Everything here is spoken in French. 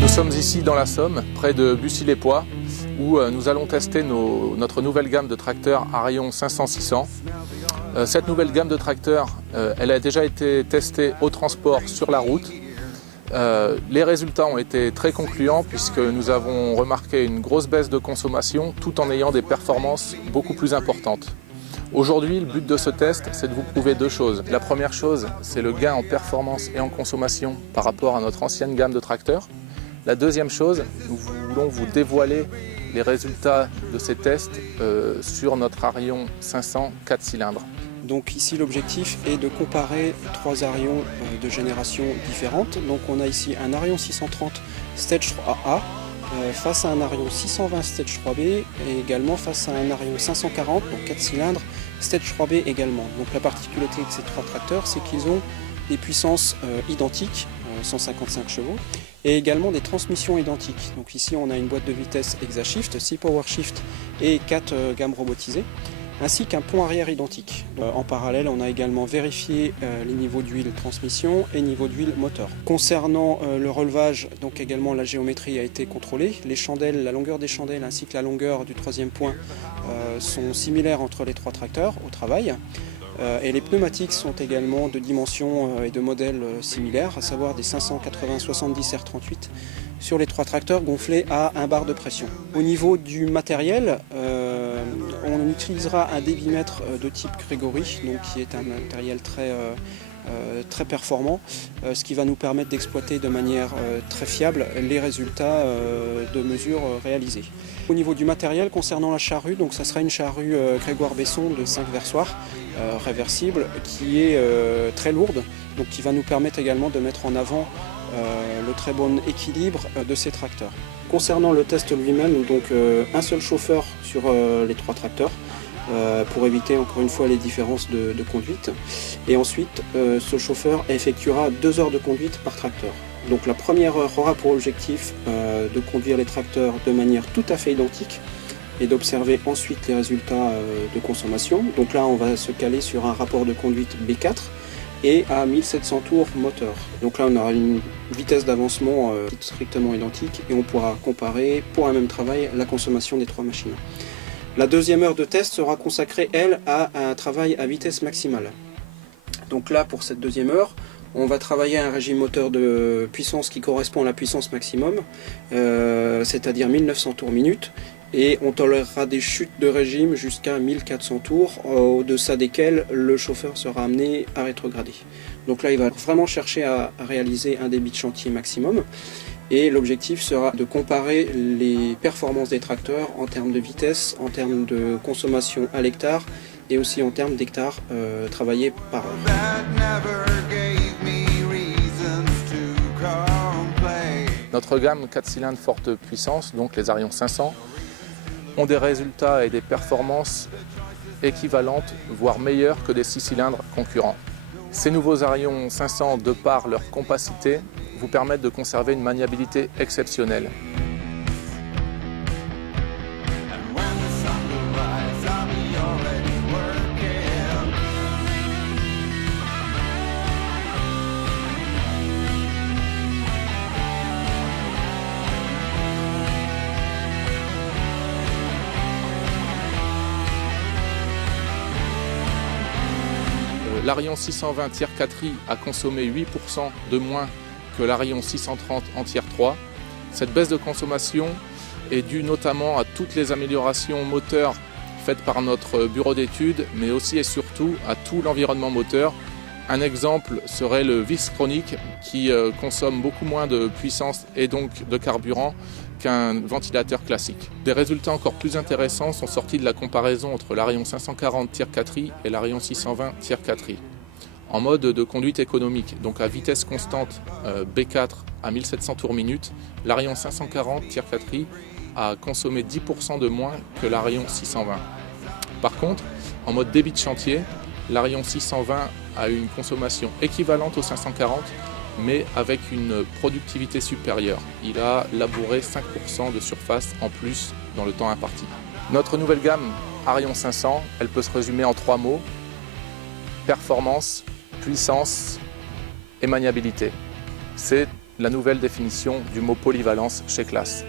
Nous sommes ici dans la Somme, près de Bussy-les-Poix, où nous allons tester notre nouvelle gamme de tracteurs Arion 500-600. Cette nouvelle gamme de tracteurs, elle a déjà été testée au transport sur la route. Les résultats ont été très concluants puisque nous avons remarqué une grosse baisse de consommation tout en ayant des performances beaucoup plus importantes. Aujourd'hui, le but de ce test, c'est de vous prouver deux choses. La première chose, c'est le gain en performance et en consommation par rapport à notre ancienne gamme de tracteurs. La deuxième chose, nous voulons vous dévoiler les résultats de ces tests sur notre Arion 500 4 cylindres. Donc ici l'objectif est de comparer trois Arions de génération différentes. Donc on a ici un Arion 630 Stage 3A face à un Arion 620 Stage 3B et également face à un Arion 540, donc 4 cylindres, Stage 3B également. Donc la particularité de ces trois tracteurs, c'est qu'ils ont des puissances identiques, 155 chevaux, et également des transmissions identiques. Donc ici on a une boîte de vitesse ExaShift, 6 PowerShift et 4 gammes robotisées, ainsi qu'un pont arrière identique. En parallèle, on a également vérifié les niveaux d'huile transmission et niveau d'huile moteur. Concernant le relevage, donc également la géométrie a été contrôlée. Les chandelles, la longueur des chandelles ainsi que la longueur du troisième point sont similaires entre les trois tracteurs au travail. Et les pneumatiques sont également de dimensions et de modèles similaires, à savoir des 580-70 R38 sur les trois tracteurs gonflés à 1 bar de pression. Au niveau du matériel, on utilisera un débitmètre de type Gregory, donc qui est un matériel très performant, ce qui va nous permettre d'exploiter de manière très fiable les résultats de mesures réalisées. Au niveau du matériel, concernant la charrue, donc ça sera une charrue Grégoire Besson de 5 versoirs réversible qui est très lourde, donc qui va nous permettre également de mettre en avant le très bon équilibre de ces tracteurs. Concernant le test lui-même, donc un seul chauffeur sur les trois tracteurs pour éviter encore une fois les différences de conduite. Et ensuite, ce chauffeur effectuera 2 heures de conduite par tracteur. Donc la première heure aura pour objectif de conduire les tracteurs de manière tout à fait identique et d'observer ensuite les résultats de consommation. Donc là, on va se caler sur un rapport de conduite B4 et à 1700 tours moteur. Donc là, on aura une vitesse d'avancement strictement identique et on pourra comparer pour un même travail la consommation des trois machines. La deuxième heure de test sera consacrée, elle, à un travail à vitesse maximale. Donc là, pour cette deuxième heure, on va travailler à un régime moteur de puissance qui correspond à la puissance maximum, c'est-à-dire 1900 tours minute, et on tolérera des chutes de régime jusqu'à 1400 tours, au-deçà desquelles le chauffeur sera amené à rétrograder. Donc là, il va vraiment chercher à réaliser un débit de chantier maximum. Et l'objectif sera de comparer les performances des tracteurs en termes de vitesse, en termes de consommation à l'hectare et aussi en termes d'hectares travaillés par heure. Notre gamme 4 cylindres forte puissance, donc les Arion 500, ont des résultats et des performances équivalentes, voire meilleures que des 6 cylindres concurrents. Ces nouveaux Arion 500, de par leur compacité, vous permettent de conserver une maniabilité exceptionnelle. L'Arion 620 tiers 4i a consommé 8% de moins que l'Arion 630 en tiers 3. Cette baisse de consommation est due notamment à toutes les améliorations moteurs faites par notre bureau d'études, mais aussi et surtout à tout l'environnement moteur. Un exemple serait le vis chronique qui consomme beaucoup moins de puissance et donc de carburant qu'un ventilateur classique. Des résultats encore plus intéressants sont sortis de la comparaison entre l'Arion 540 tiers 4i et l'Arion 620 tiers 4i. En mode de conduite économique, donc à vitesse constante B4 à 1700 tours minute, l'Arion 540 tiers 4i a consommé 10% de moins que l'Arion 620. Par contre, en mode débit de chantier, l'Arion 620 a une consommation équivalente au 540, mais avec une productivité supérieure. Il a labouré 5% de surface en plus dans le temps imparti. Notre nouvelle gamme Arion 500, elle peut se résumer en 3 mots. performance, puissance et maniabilité. C'est la nouvelle définition du mot polyvalence chez Claas.